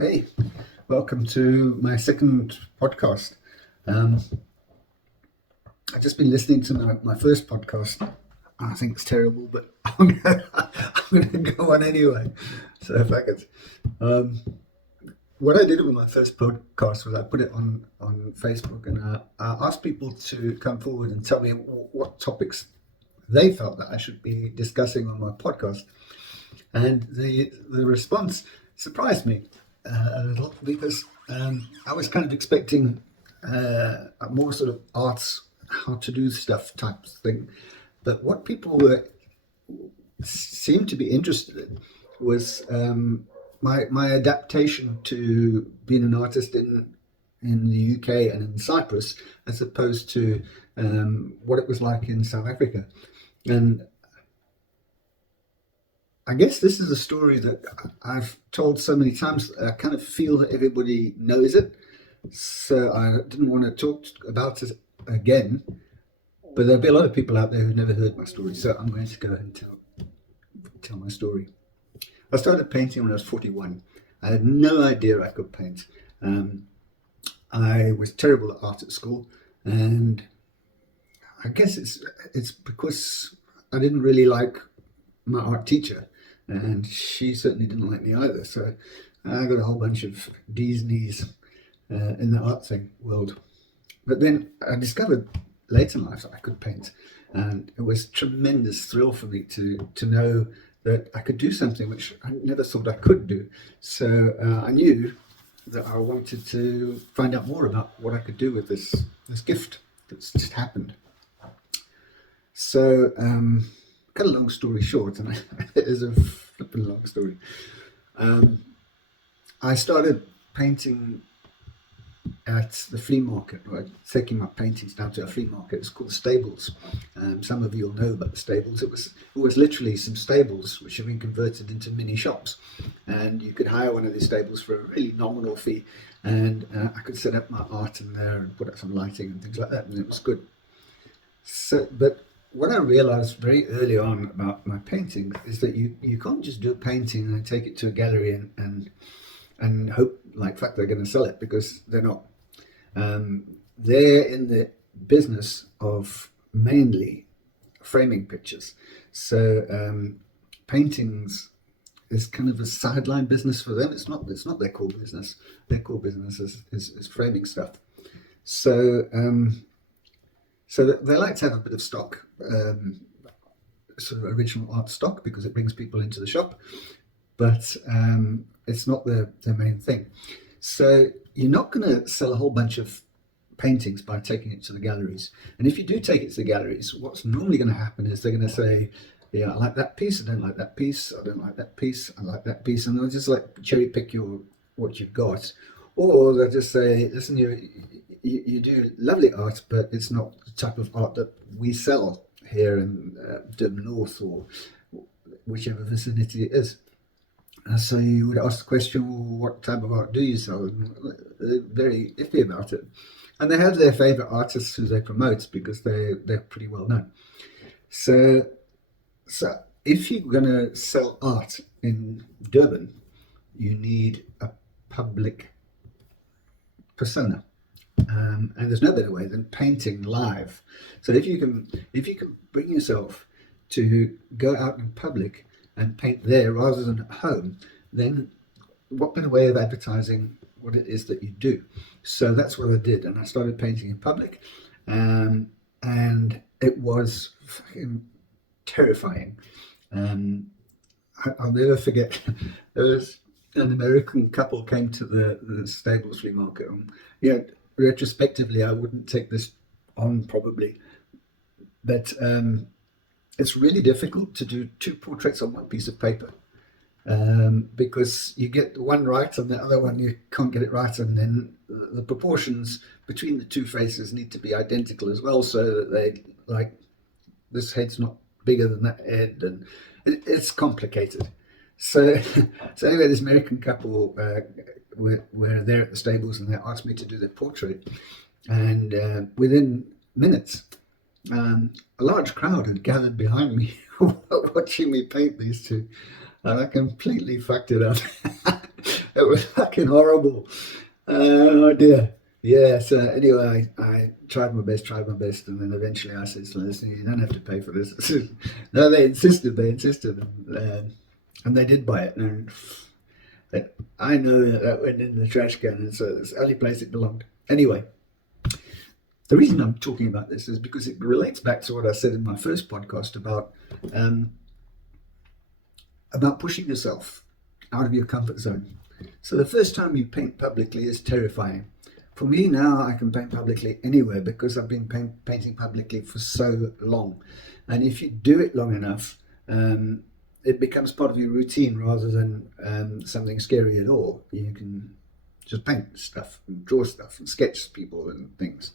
Hey, welcome to my second podcast. Um, I've just been listening to my first podcast. I think it's terrible, but I'm going to go on anyway. So, fuck it. Um, what I did with my first podcast was I put it on Facebook and I asked people to come forward and tell me what topics they felt that I should be discussing on my podcast. And the response surprised me a little because I was kind of expecting a more sort of arts, how to do stuff type thing. But what people seemed to be interested in was my adaptation to being an artist in the UK and in Cyprus, as opposed to what it was like in South Africa. And I guess this is a story that I've told so many times. I kind of feel that everybody knows it, so I didn't want to talk about it again. But there'll be a lot of people out there who've never heard my story, so I'm going to go ahead and tell my story. I started painting when I was 41. I had no idea I could paint. I was terrible at art at school, and I guess it's because I didn't really like my art teacher, and she certainly didn't like me either. So I got a whole bunch of D's and E's in the art thing world. But then I discovered later in life that I could paint, and it was a tremendous thrill for me to know that I could do something which I never thought I could do. So I knew that I wanted to find out more about what I could do with this gift that's just happened. So, cut a long story short, and it is a flipping long story. I started painting at the flea market, right? Taking my paintings down to a flea market. It's called Stables. Some of you will know about the Stables. It was literally some stables which have been converted into mini shops, and you could hire one of these stables for a really nominal fee, and I could set up my art in there and put up some lighting and things like that, and it was good. So, but what I realized very early on about my paintings is that you can't just do a painting and take it to a gallery and hope like fuck they're going to sell it, because they're not. They're in the business of mainly framing pictures. So paintings is kind of a sideline business for them. It's not their core business. Their core business is framing stuff. So they like to have a bit of stock, sort of original art stock, because it brings people into the shop, but it's not their main thing. So you're not going to sell a whole bunch of paintings by taking it to the galleries. And if you do take it to the galleries, what's normally going to happen is they're going to say, yeah, I like that piece, I don't like that piece, I don't like that piece, I like that piece, and they'll just like cherry pick what you've got. Or they'll just say, listen, you do lovely art, but it's not the type of art that we sell here in Durban North or whichever vicinity it is. So you would ask the question, well, what type of art do you sell? And they're very iffy about it. And they have their favourite artists who they promote because they're pretty well known. So if you're going to sell art in Durban, you need a public persona. And there's no better way than painting live. So if you can bring yourself to go out in public and paint there rather than at home, then what better way of advertising what it is that you do? So that's what I did, and I started painting in public, and it was fucking terrifying. I'll never forget. There was an American couple came to the Stables flea market. Yeah, retrospectively, I wouldn't take this on probably, but it's really difficult to do two portraits on one piece of paper, because you get one right and the other one you can't get it right, and then the proportions between the two faces need to be identical as well, so that they like this head's not bigger than that head, and it's complicated. So anyway, this American couple were there at the Stables, and they asked me to do their portrait, and within minutes, a large crowd had gathered behind me watching me paint these two, and I completely fucked it up. was fucking horrible. Oh dear. Yeah, so anyway, I tried my best, and then eventually I said, so listen, you don't have to pay for this. No, they insisted, and they did buy it. And I know that went in the trash can, and so it's the only place it belonged. Anyway, the reason I'm talking about this is because it relates back to what I said in my first podcast um, about pushing yourself out of your comfort zone. So the first time you paint publicly is terrifying. For me now, I can paint publicly anywhere because I've been painting publicly for so long. And if you do it long enough, it becomes part of your routine rather than something scary at all. You can just paint stuff and draw stuff and sketch people and things.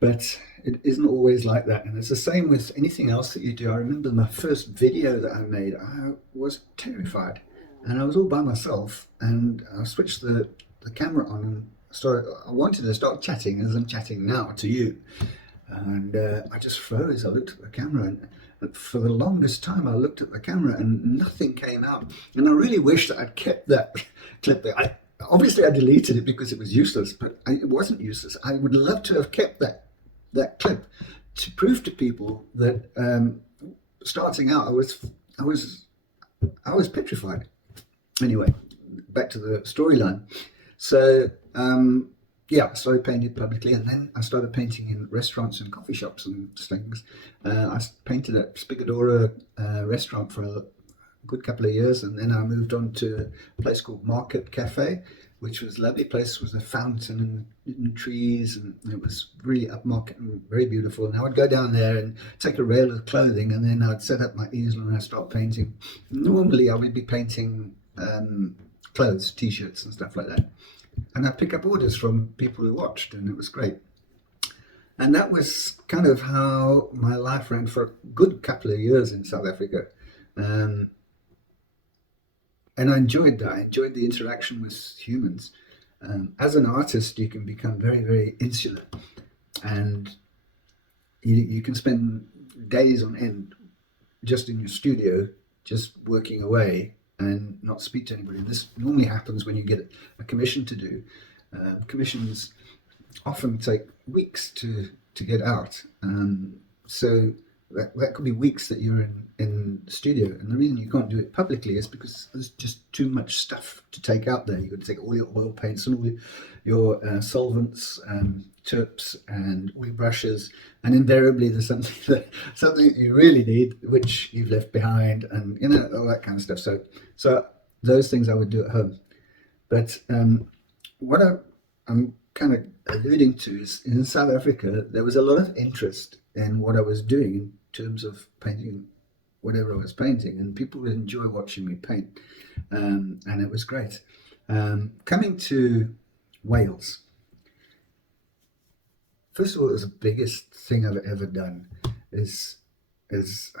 But it isn't always like that. And it's the same with anything else that you do. I remember my first video that I made, I was terrified. And I was all by myself, and I switched the camera on and I wanted to start chatting as I'm chatting now to you. And I just froze. I looked at the camera, and for the longest time I looked at the camera and nothing came out. And I really wish that I'd kept that clip there. Obviously I deleted it because it was useless, but it wasn't useless. I would love to have kept that clip to prove to people that starting out I was petrified. Anyway, back to the storyline. So I started painting publicly, and then I started painting in restaurants and coffee shops and things. I painted at Spigadora restaurant for a good couple of years, and then I moved on to a place called Market Cafe, which was a lovely place. It was a fountain and trees, and it was really upmarket and very beautiful. And I would go down there and take a rail of clothing, and then I'd set up my easel and I'd start painting. Normally I would be painting clothes, t-shirts and stuff like that. And I'd pick up orders from people who watched, and it was great. And that was kind of how my life ran for a good couple of years in South Africa. And I enjoyed that. I enjoyed the interaction with humans. As an artist, you can become very, very insular, and you can spend days on end just in your studio, just working away and not speak to anybody. This normally happens when you get a commission to do. Commissions often take weeks to get out. So that could be weeks that you're in the studio. And the reason you can't do it publicly is because there's just too much stuff to take out there. You've got to take all your oil paints and all your solvents, tips and all your brushes, and invariably there's something that you really need which you've left behind, and all that kind of stuff. So those things I would do at home. But what I'm kind of alluding to is in South Africa there was a lot of interest in what I was doing in terms of painting whatever I was painting, and people would enjoy watching me paint, and it was great. Coming to Wales, first of all, it was the biggest thing I've ever done is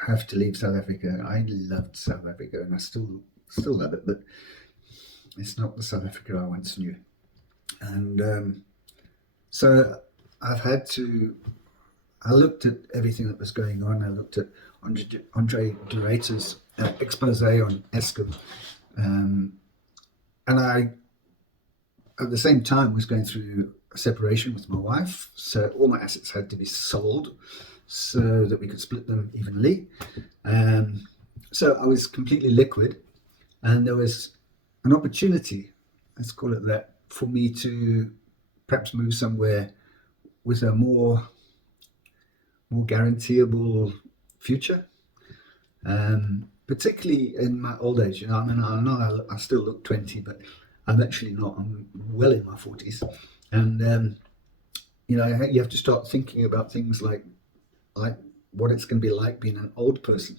have to leave South Africa. I loved South Africa, and I still love it, but it's not the South Africa I once knew. And so I looked at everything that was going on. I looked at Andre de Ruyter's expose on Eskom, and I at the same time was going through a separation with my wife, so all my assets had to be sold so that we could split them evenly. So I was completely liquid, and there was an opportunity, let's call it that, for me to perhaps move somewhere with a more guaranteeable future, particularly in my old age. I know I still look 20, but I'm actually not. I'm well in my 40s, and you have to start thinking about things like what it's going to be like being an old person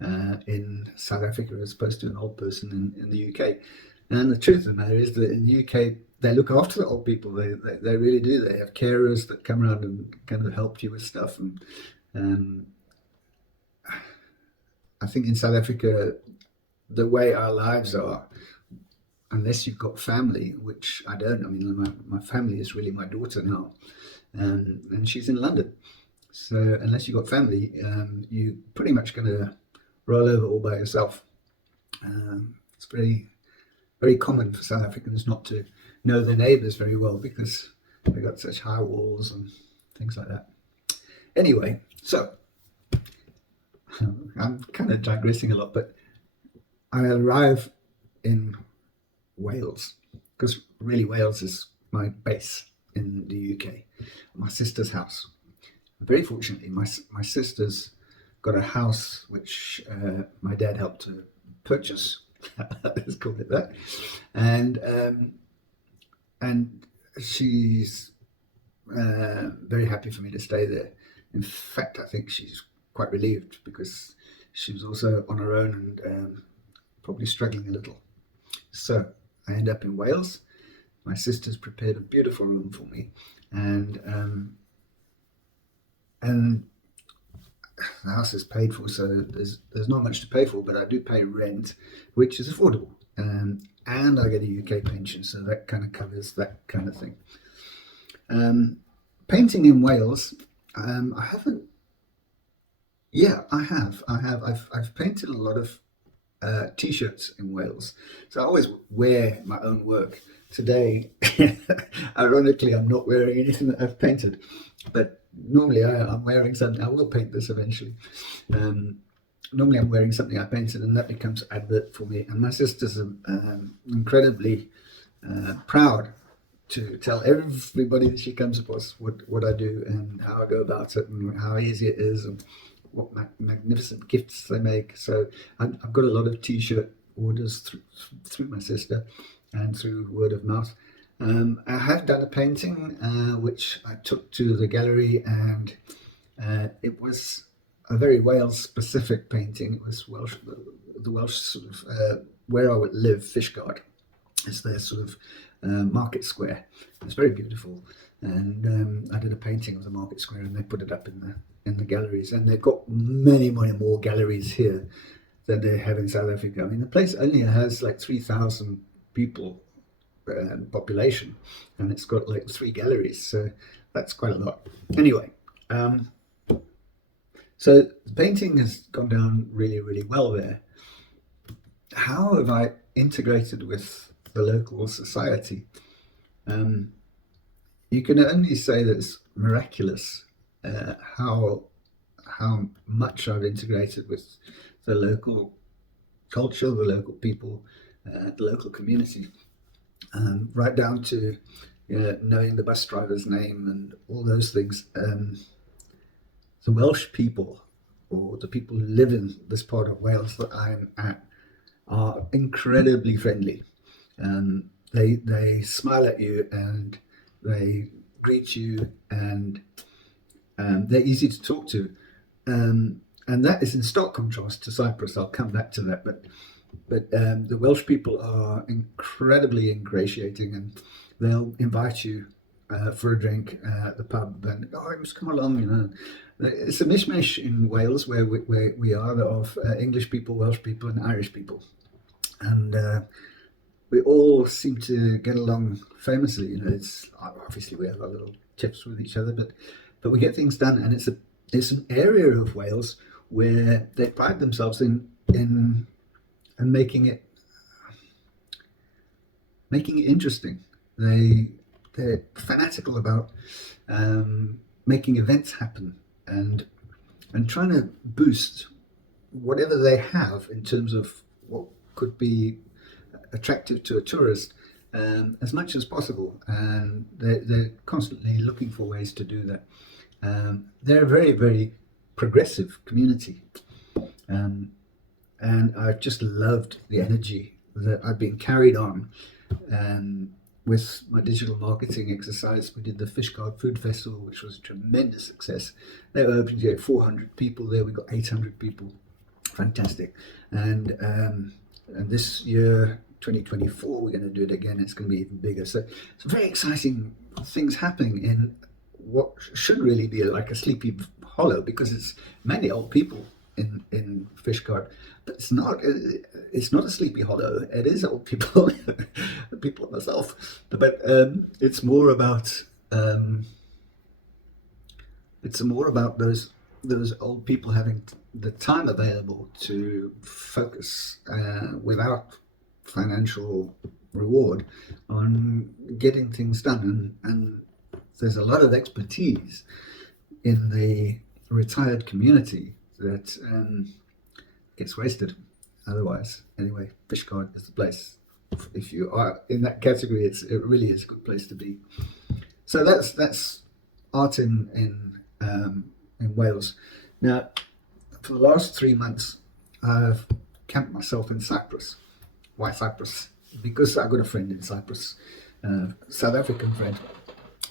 in South Africa as opposed to an old person in the UK. And the truth of the matter is that in the UK, they look after the old people. They really do. They have carers that come around and kind of help you with stuff. And I think in South Africa, the way our lives are, unless you've got family, which I don't. I mean, my family is really my daughter now, and she's in London. So unless you've got family, you're pretty much going to roll over all by yourself. It's very very common for South Africans not to know their neighbours very well because they've got such high walls and things like that. Anyway, so I'm kind of digressing a lot, but I arrive in Wales because really Wales is my base in the UK, my sister's house. Very fortunately, my sister's got a house which my dad helped to purchase. Let's call it that, and she's very happy for me to stay there. In fact, I think she's quite relieved because she was also on her own and probably struggling a little. So I end up in Wales. My sister's prepared a beautiful room for me, and the house is paid for, so there's not much to pay for, but I do pay rent, which is affordable, and I get a UK pension, so that kind of covers that kind of thing. Painting in Wales, I haven't. Yeah, I have. I've painted a lot of t-shirts in Wales, so I always wear my own work. Today, ironically, I'm not wearing anything that I've painted, but normally I'm wearing something. I will paint this eventually. Normally I'm wearing something I painted, and that becomes advert for me. And my sister's incredibly proud to tell everybody that she comes across what I do and how I go about it and how easy it is and what magnificent gifts they make. So I've got a lot of t-shirt orders through my sister and through word of mouth. I have done a painting which I took to the gallery, and it was a very Wales specific painting. It was Welsh, the Welsh sort of where I would live, Fishguard. It's their sort of market square. It's very beautiful, and I did a painting of the market square, and they put it up in the galleries. And they've got many more galleries here than they have in South Africa. I mean, the place only has like 3,000 people population, and it's got like 3 galleries, so that's quite a lot. Anyway, so the painting has gone down really well there. How have I integrated with the local society? You can only say that it's miraculous how much I've integrated with the local culture, the local people, the local community. Right down to knowing the bus driver's name and all those things. The Welsh people, or the people who live in this part of Wales that I'm at, are incredibly friendly. They smile at you and they greet you, and they're easy to talk to. And that is in stark contrast to Cyprus. I'll come back to that, but the Welsh people are incredibly ingratiating, and they'll invite you for a drink at the pub, and you must come along. It's a mishmash in Wales where we are of English people, Welsh people, and Irish people, and we all seem to get along famously. It's obviously we have our little tips with each other, but we get things done, and it's an area of Wales where they pride themselves in making it interesting. They're fanatical about making events happen and trying to boost whatever they have in terms of what could be attractive to a tourist as much as possible, and they're constantly looking for ways to do that. They're a very progressive community, and I've just loved the energy that I've been carried on with my digital marketing exercise. We did the Fishguard Food Festival, which was a tremendous success. They were hoping to get 400 people there. We got 800 people. Fantastic. And this year, 2024, we're going to do it again. It's going to be even bigger. So it's very exciting things happening in what should really be like a sleepy hollow, because it's many old people in Fishguard, but it's not a sleepy hollow. It is old people, people like myself, but it's more about those old people having the time available to focus without financial reward on getting things done, and there's a lot of expertise in the retired community that gets wasted otherwise. Anyway, Fishguard is the place. If you are in that category, it really is a good place to be. So that's art in Wales. Now, for the last 3 months, I've camped myself in Cyprus. Why Cyprus? Because I've got a friend in Cyprus, South African friend,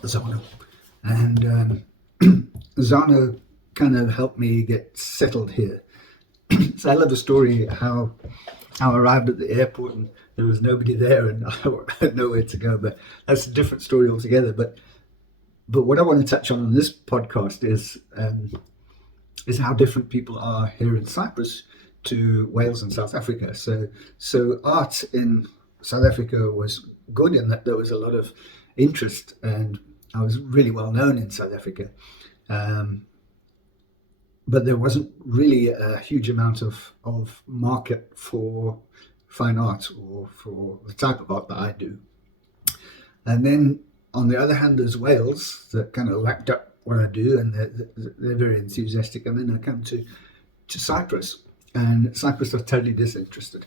Zano, and Zano kind of helped me get settled here. So I love the story how I arrived at the airport and there was nobody there and I had nowhere to go. But that's a different story altogether. But what I want to touch on in this podcast is how different people are here in Cyprus to Wales and South Africa. So art in South Africa was good in that there was a lot of interest, and I was really well known in South Africa. But there wasn't really a huge amount of market for fine art or for the type of art that I do. And then on the other hand, there's Wales that kind of lapped up what I do, and they're very enthusiastic. And then I come to Cyprus, and Cyprus are totally disinterested.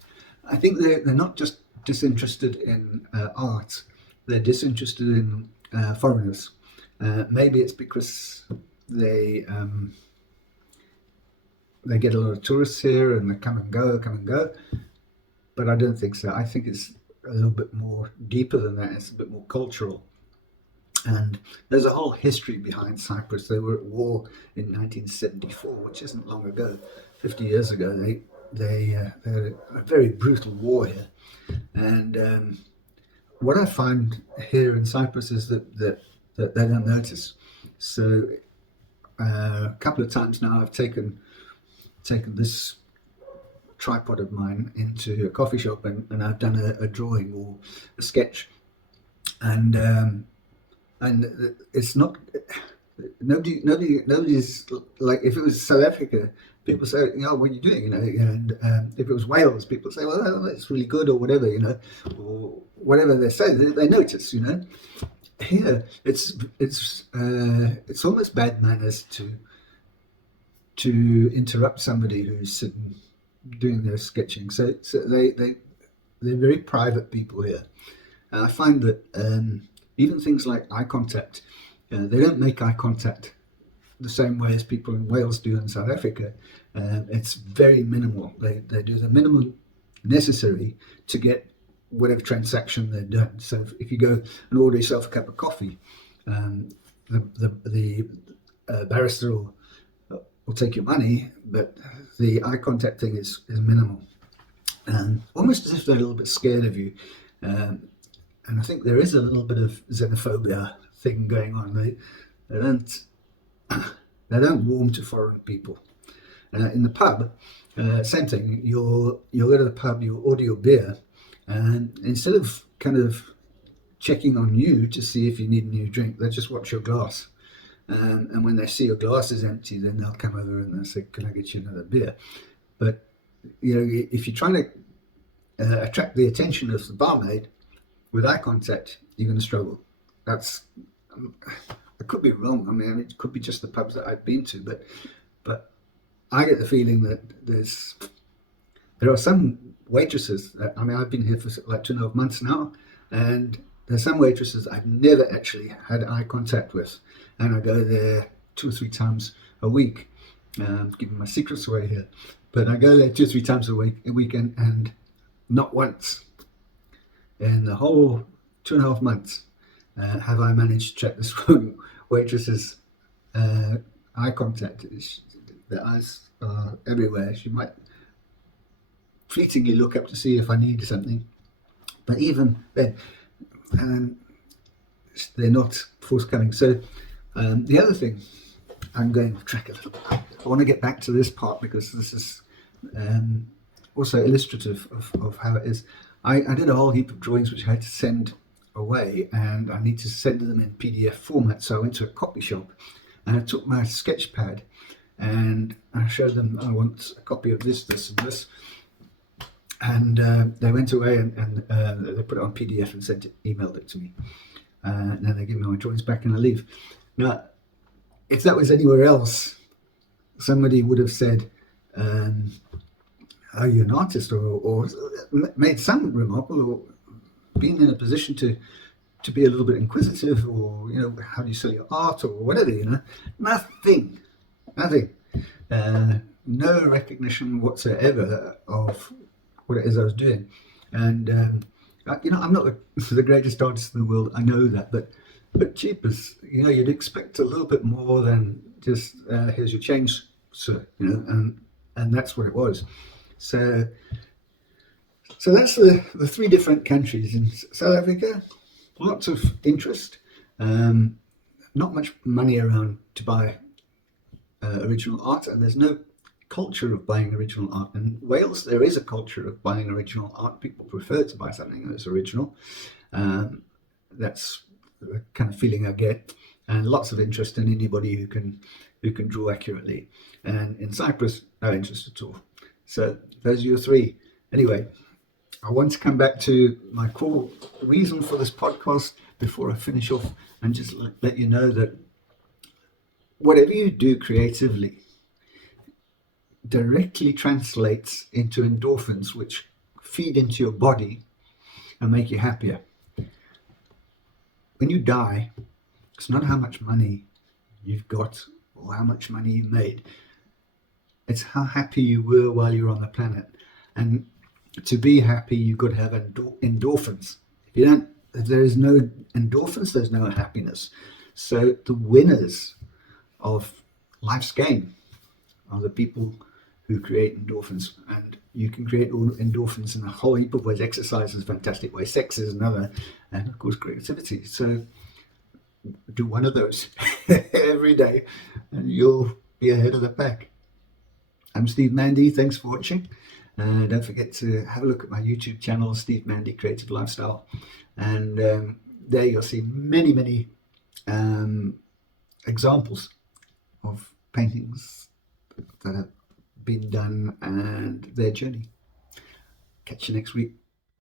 I think they're not just disinterested in art, they're disinterested in foreigners. Maybe it's because they get a lot of tourists here and they come and go, but I don't think so. I think it's a little bit more deeper than that. It's a bit more cultural, and there's a whole history behind Cyprus. They were at war in 1974, which isn't long ago. 50 years ago, they had a very brutal war here, and what I find here in Cyprus is that they don't notice. So a couple of times now I've taken this tripod of mine into a coffee shop and I've done a drawing or a sketch, and it's not nobody's like, if it was South Africa, people say, what are you doing, and if it was Wales, people say, well, that's really good, or whatever, or whatever they say, they notice, Here it's almost bad manners to interrupt somebody who's sitting doing their sketching. So they're very private people here. And I find that even things like eye contact, they don't make eye contact the same way as people in Wales do in South Africa. It's very minimal. They do the minimum necessary to get whatever transaction they've done. So if you go and order yourself a cup of coffee, the barrister will take your money, but the eye contact thing is minimal, almost as if they're a little bit scared of you. And I think there is a little bit of xenophobia thing going on. They don't warm to foreign people. In the pub, same thing. You'll go to the pub, you'll order your beer, and instead of kind of checking on you to see if you need a new drink, they just watch your glass. And when they see your glass is empty, then they'll come over and they'll say, "Can I get you another beer?" But if you're trying to attract the attention of the barmaid with eye contact, you're going to struggle. I could be wrong. I mean, it could be just the pubs that I've been to, but I get the feeling that there are some waitresses. I've been here for like 2.5 months now, and there's some waitresses I've never actually had eye contact with, and I go there 2 or 3 times a week. I'm giving my secrets away here, but I go there 2 or 3 times a week, and not once in the whole 2.5 months have I managed to check this waitress's eye contact. The eyes are everywhere. She might fleetingly look up to see if I need something, but even then, they're not forthcoming. So the other thing, I'm going off track a little bit. I want to get back to this part because this is also illustrative of how it is. I did a whole heap of drawings which I had to send away, and I need to send them in PDF format. So I went to a copy shop and I took my sketch pad and I showed them, I want a copy of this, this, and this. And they went away and they put it on PDF and emailed it to me. And then they give me my drawings back and I leave. Now, if that was anywhere else, somebody would have said, "Are you an artist?" or made some remark, or been in a position to be a little bit inquisitive, or how do you sell your art, or whatever. Nothing. No recognition whatsoever of what it is I was doing. And I'm not the greatest artist in the world. I know that, but cheapers, you'd expect a little bit more than just here's your change, sir. And that's what it was. So that's the three different countries. In South Africa, lots of interest, not much money around to buy original art, and there's no culture of buying original art. In Wales, there is a culture of buying original art. People prefer to buy something that's original. That's the kind of feeling I get, and lots of interest in anybody who can draw accurately. And in Cyprus, no interest at all. So those are your three. Anyway, I want to come back to my core reason for this podcast before I finish off, and just let you know that whatever you do creatively directly translates into endorphins, which feed into your body and make you happier. When you die, it's not how much money you've got or how much money you made. It's how happy you were while you were on the planet. And to be happy, you've got to have endorphins. If there is no endorphins, there's no happiness. So the winners of life's game are the people who create endorphins. And you can create endorphins in a whole heap of ways. Exercise is a fantastic way. Sex is another. And of course, creativity. So do one of those every day and you'll be ahead of the pack. I'm Steve Mandy. Thanks for watching. Don't forget to have a look at my YouTube channel, Steve Mandy Creative Lifestyle. And there you'll see many, many examples of paintings that have been done and their journey. Catch you next week.